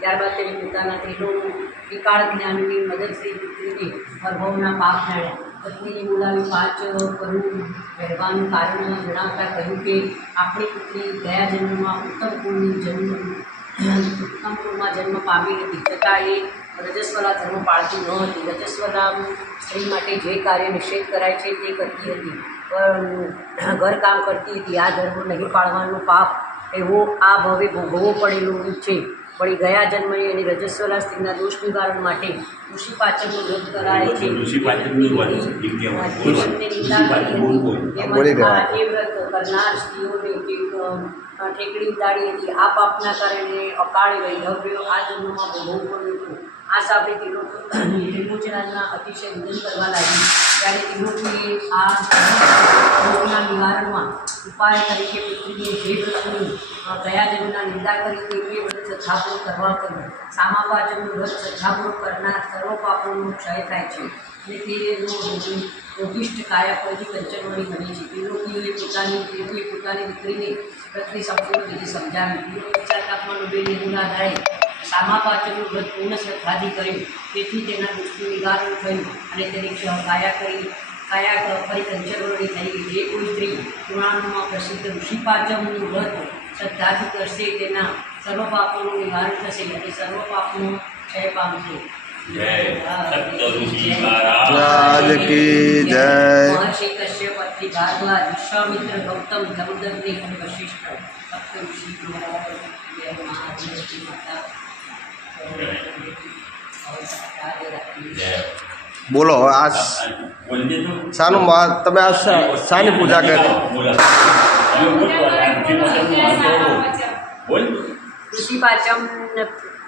ત્યારબાદ તેણે પોતાના તેલોનું વિકાળ જ્ઞાનની મદદથી પુત્રીને ગર્ભવના પાપ જાણ્યા પત્નીને બોલાવી પાંચ કરવું રહેવાનું કારણ જણાવતા કહ્યું કે આપણી પુત્રી ગયા જન્મમાં ઉત્તમ કુળની જન્મ, ઉત્તમ કુળમાં જન્મ પામી હતી. છતાં એ રજસ્વલા ધર્મ પાળતી ન હતી. રજસ્વલા સ્ત્રી માટે જે કાર્ય નિષેધ કરાય છે તે કરતી હતી. પણ ઘરકામ કરતી હતી. આ ધર્મ નહીં પાળવાનું પાપ એવો આ ભવે ભોગવવો પડેલું છે. વળી ગયા જન્મે એની રજસ્વલા સ્ત્રીના દોષ નિવારણ માટે ઋષિ પાચનનું વ્રત કરાય છે. ઋષિ પાચનનું વ્રત કરનાર સ્ત્રીઓને ઠેકડી ઉતારી હતી. આ પાપના કારણે અકાળે વૈધવ્ય આ જન્મમાં ભોગવવું પડ્યું હતું આ સાંભળી તે લોકો ત્રિભુજરાજના અતિશય નિધન કરવા લાગી. ત્યારે ત્રિલોકીએ આ નિવારણમાં ઉપાય તરીકે પુત્રીને જે વ્રતની અ, નિંદા કરી તેવી વ્રત શ્રદ્ધાપૂર્વક કરવા કહ્યું સામા પાચનનું વ્રત શ્રદ્ધાપૂર્વક કરનાર સર્વ પાપોનો ક્ષય થાય છે. અને તેનું યોગિષ્ઠ રોગિષ્ટ કાયાપોથી કંચનવળી બને છે. ત્રિલોકીઓએ પોતાની ત્રિલોકીએ પોતાની દીકરીને વ્રતની સંપૂર્ણ રીતે સમજાવી. ત્રિલોક પશ્ચાતાપમાં ડૂબેલી થાય સામા પાચનનું વ્રત પૂર્ણ શ્રદ્ધાથી કર્યું. તેથી તેના દુષ્ટનું નિવારણ થયું અને તેની કાયા કરી કાયા ફરી કંચનવળી થઈ ગઈ. જે કોઈ સ્ત્રી પુરાણોમાં પ્રસિદ્ધ ઋષિપાચમનું વ્રત શ્રદ્ધાથી કરશે તેના સર્વ પાપોનું નિવારણ થશે અને સર્વ પાપનો ક્ષય પામશે. મહર્ષિ કશ્યપ અત્રિ ભારદ્વાજ વિશ્વામિત્ર ગૌતમ જમદગ્નિ અને વશિષ્ઠ સપ્ત ઋષિ મહારાજ માતા. જય. બોલો, આ. શાનું તમે આ શાની પૂજા કરી. ઋષિ પાચમ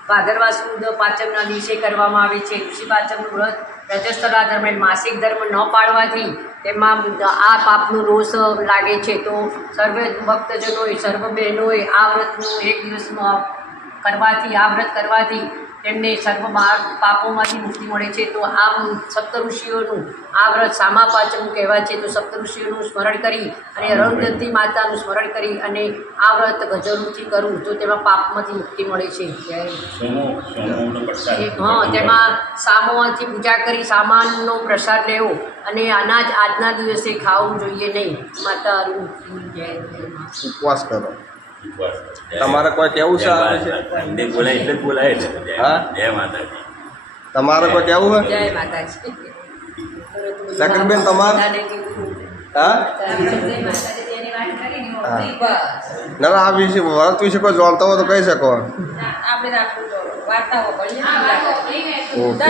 ભાદરવા પાચમના દિવસે કરવામાં આવે છે ઋષિ પાચમનું વ્રત રજસ્તરા દરમિયાન માસિક ધર્મ ન પાડવાથી તેમાં આ પાપનો રોષ લાગે છે તો સર્વે ભક્તજનોએ સર્વ બહેનોએ આ વ્રતનું એક દિવસમાં કરવાથી આ વ્રત કરવાથી તેમને સર્વ પાપોમાંથી મુક્તિ મળે છે. તો આમ સપ્તઋષિઓનું આ વ્રત સામા પાચન કહેવાય છે. તો સપ્તઋષિઓનું સ્મરણ કરી અને અરુંધતી માતાનું સ્મરણ કરી અને આ વ્રત ગજરુથી કરવું તો તેમાં પાપમાંથી મુક્તિ મળે છે. હા તેમાં સામોમાંથી પૂજા કરી સામાનનો પ્રસાદ લેવો અને અનાજ આજના દિવસે ખાવું જોઈએ નહીં. માતા અરુણ ઉપવાસ કરો. તમારે કોઈ કેવું છે જય છે વિશે? બોલાય એટલે જ બોલાય છે હા? જય માતાજી તમારે કોઈ કેવું છે જય માતાજી શકરબેન, તમારે? હા ને હા. ના ના આ વિશે વ્રત વિશે કોઈ જાણતા હોય તો કહી શકો ઓકે.